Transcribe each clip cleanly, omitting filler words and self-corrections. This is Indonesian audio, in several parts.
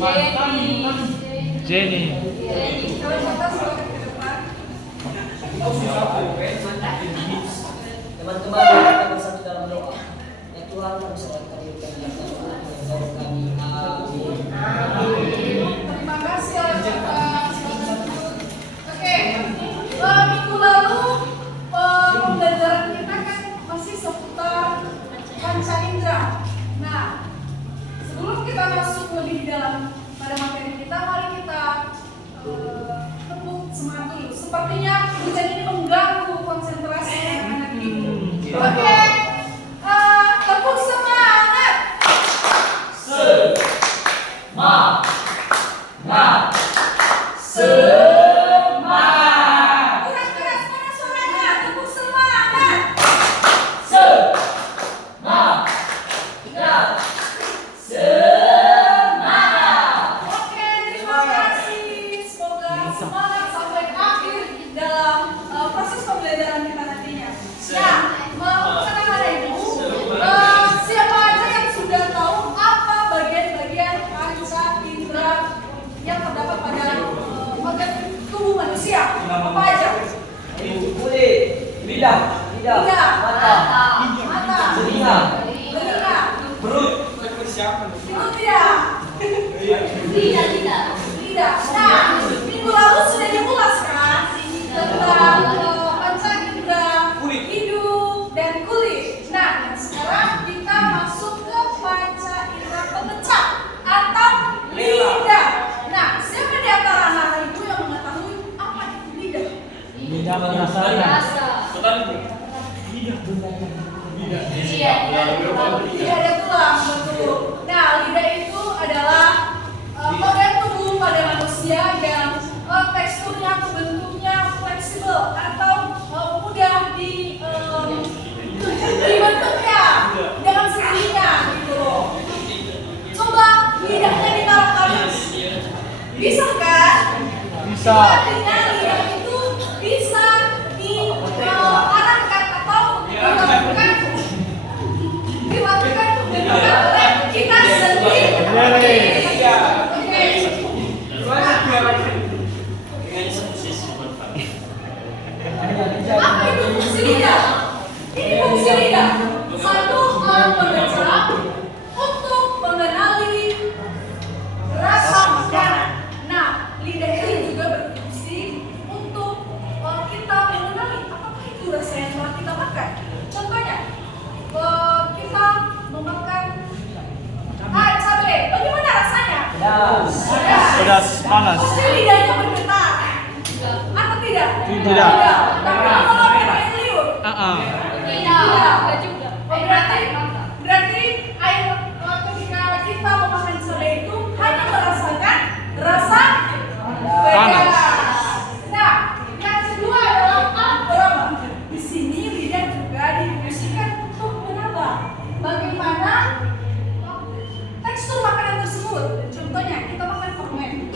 Jenny. Teman-teman, kita bersatu dalam doa. Ya Tuhan, kami serahkan kami yang kami. Amin. Terima kasih atas. Oke, minggu lalu pembelajaran kita kan masih seputar panca indera. Nah, sebelum kita masuk lebih dalam pada materi kita, mari kita tepuk semangat dulu. Sepertinya hujan ini mengganggu konsentrasi anak-anak ibu. Oke, tepuk semangat. Semangat. Keras-keras mana suaranya? Tepuk semangat. Oke, terima kasih. Semoga semangat sampai akhir dalam proses pembelajaran kita nantinya. Nah, untuk anak-anak ibu, siapa aja yang sudah tahu apa bagian-bagian panca indera yang terdapat pada organ tubuh manusia? Apa aja? Kulit, lidah, mata, telinga, perut. Itu tidak. Lidah. Nah, minggu lalu sudah diulas kan tentang panca indera hidung dan kulit. Nah, sekarang kita masuk ke panca indera pemecah atau lidah. Nah, siapa di antara anak ibu yang mengetahui apa itu lidah? Lidah merasakan. Tidak ada tulang, betul. Nah, lidah itu adalah organ tubuh pada manusia yang teksturnya atau bentuknya fleksibel atau mudah dibentuknya dengan sendirinya gitu loh. Coba lidahnya ditaruh, bisa kan? Bisa. Artinya lidah itu bisa diarahkan atau dilakukan oleh kita sendiri. Oke. Apa itu fungsi lidah? Ini fungsi lidah. Satu, mengecap untuk mengenali rasa makanan. Nah, lidah ini juga berfungsi untuk kita mengenali apakah itu rasa yang telah kita makan. Contohnya, kita memakan cabai. Bagaimana rasanya? Pedas, panas. Pasti lidahnya bergetar. Atau tidak? Tidak. Tapi kalau air liur? Tidak. Berarti air ketika kita memakan cabai itu hanya merasakan rasa pedas. Nah, yang kedua adalah aroma. Di sini lidah juga difungsikan untuk menambah bagaimana tekstur makanan tersebut. Contohnya kita makan permen.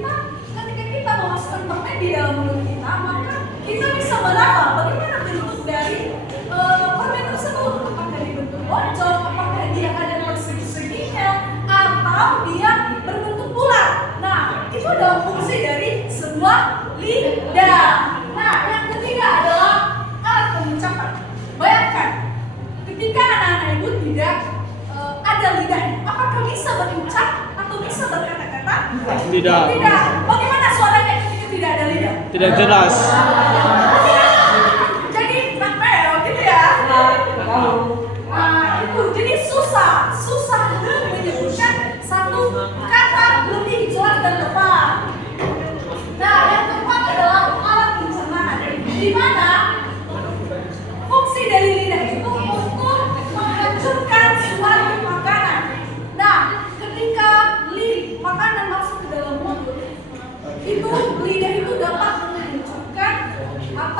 Nah, ketika kita memasukkan permen di dalam mulut kita, maka kita bisa menambah bagaimana bentuk dari permen tersebut. Apakah dibentuk boncos, apakah dia ada persegi-seginya, atau dia berbentuk bulat. Nah, itu adalah fungsi dari sebuah lidah. Nah, yang ketiga adalah alat pengucapan. Bayangkan, ketika anak-anak ibu tidak ada lidahnya, apakah bisa berucap atau bisa berkata-kata? Tidak. Bagaimana suaranya ketika tidak ada lidah? Tidak jelas. Jadi nakal gitu ya. Nah, itu jadi susah menyebutkan satu kata lebih jelas dan tepat. Nah, yang keempat adalah alat pencernaan, di mana fungsi dari lidah itu untuk menghancurkan suatu makanan. Nah, ketika makanan masuk ke dalam mulut, itu lidah itu dapat menghancurkan apa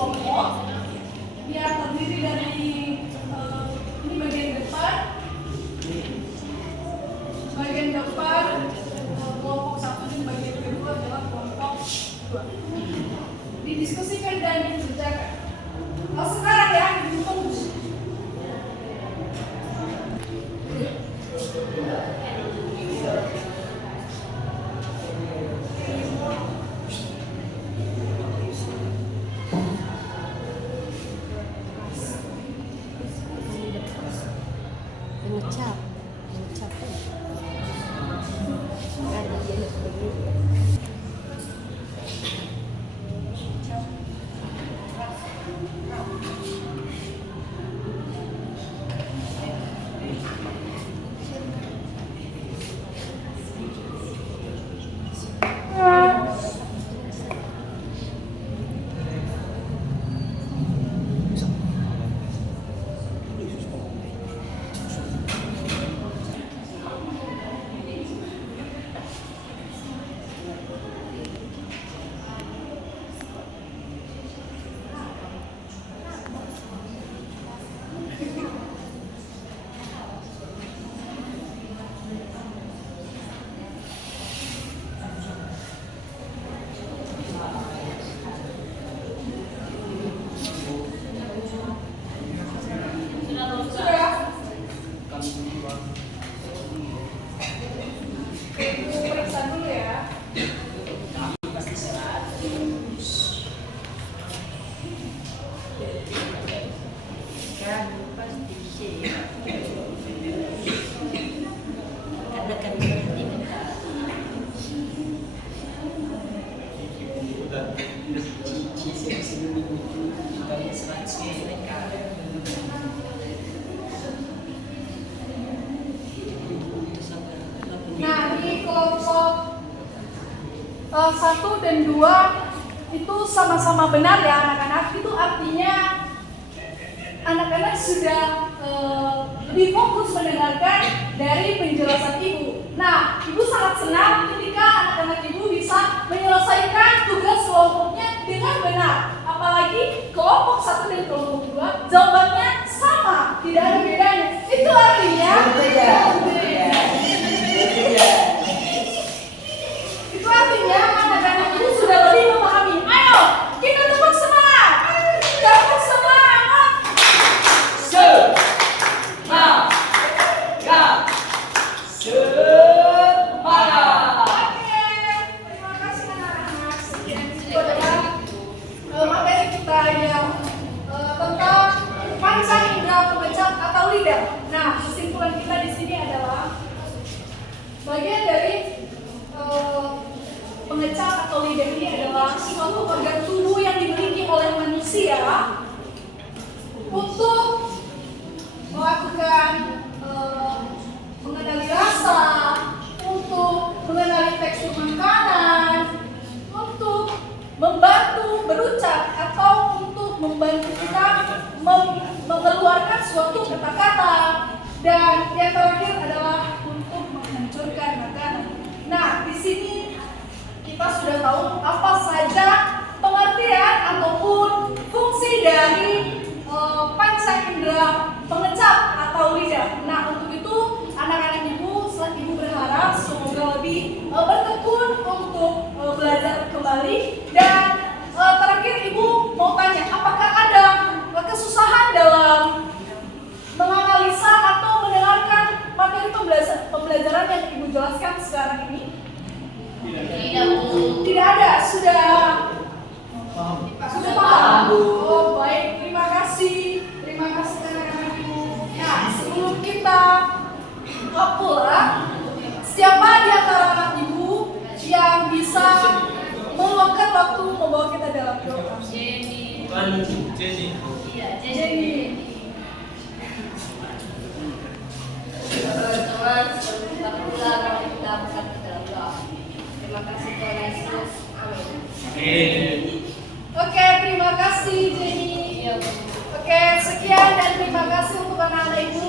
kelompok. Dia terdiri dari ini bagian depan. Bagian depan kelompok 1 dan bagian kedua adalah kelompok 2. Didiskusikan dan dikerjakan. Sekarang ya, ditunggu. Mengecap. Periksa dulu ya. Nah, di kelompok 1 dan 2 itu sama-sama benar ya anak-anak. Itu artinya anak-anak sudah lebih fokus mendengarkan dari penjelasan ibu. Nah, ibu sangat senang ketika anak-anak ibu bisa menyelesaikan tugas kelompoknya dengan benar. Apalagi kelompok 1 dan kelompok 2 jawabannya sama, tidak ada bedanya. Itu artinya itu artinya anak-anak itu sudah lebih memahami. Ayo, kita tepuk semangat. Tepuk semangat. Oke, terima kasih anak-anak. Sekian itu adalah materi kita yang tentang panca indera pengecap atau lidah. Nah, kesimpulan kita di sini adalah bagian dari pengecap atau lidah ini adalah suatu organ tubuh yang dimiliki oleh manusia untuk melakukan mengenali rasa, untuk mengenali tekstur makanan, untuk membantu berucap atau untuk membantu kita mengeluarkan suatu kata-kata, dan yang terakhir adalah untuk menghancurkan makanan. Nah, di sini kita sudah tahu apa saja pengertian ataupun fungsi dari panca indera pengecap atau lidah. Nah, untuk itu anak-anak ibu berharap semoga lebih bertekun untuk belajar kembali. Dan terakhir ibu mau tanya, apakah ada kesusahan dalam menganalisa atau mendengarkan materi pembelajaran yang ibu jelaskan sekarang ini? Tidak ada, sudah paham. Oh, baik, terima kasih anak-anak ibu. Nah, sebelum kita pulang, siapa di antara anak ibu yang bisa meluangkan waktu membawa kita dalam doa? Jenny. Teman-teman, sebelum kita pulang, kita bukan ke dalam doa. Terima kasih Tuhan Yesus. Amin. Oke, terima kasih Jenny. Oke, sekian dan terima kasih untuk anak-anak ibu.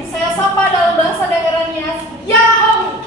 Saya sapa dalam bahasa daerahnya Yahoo.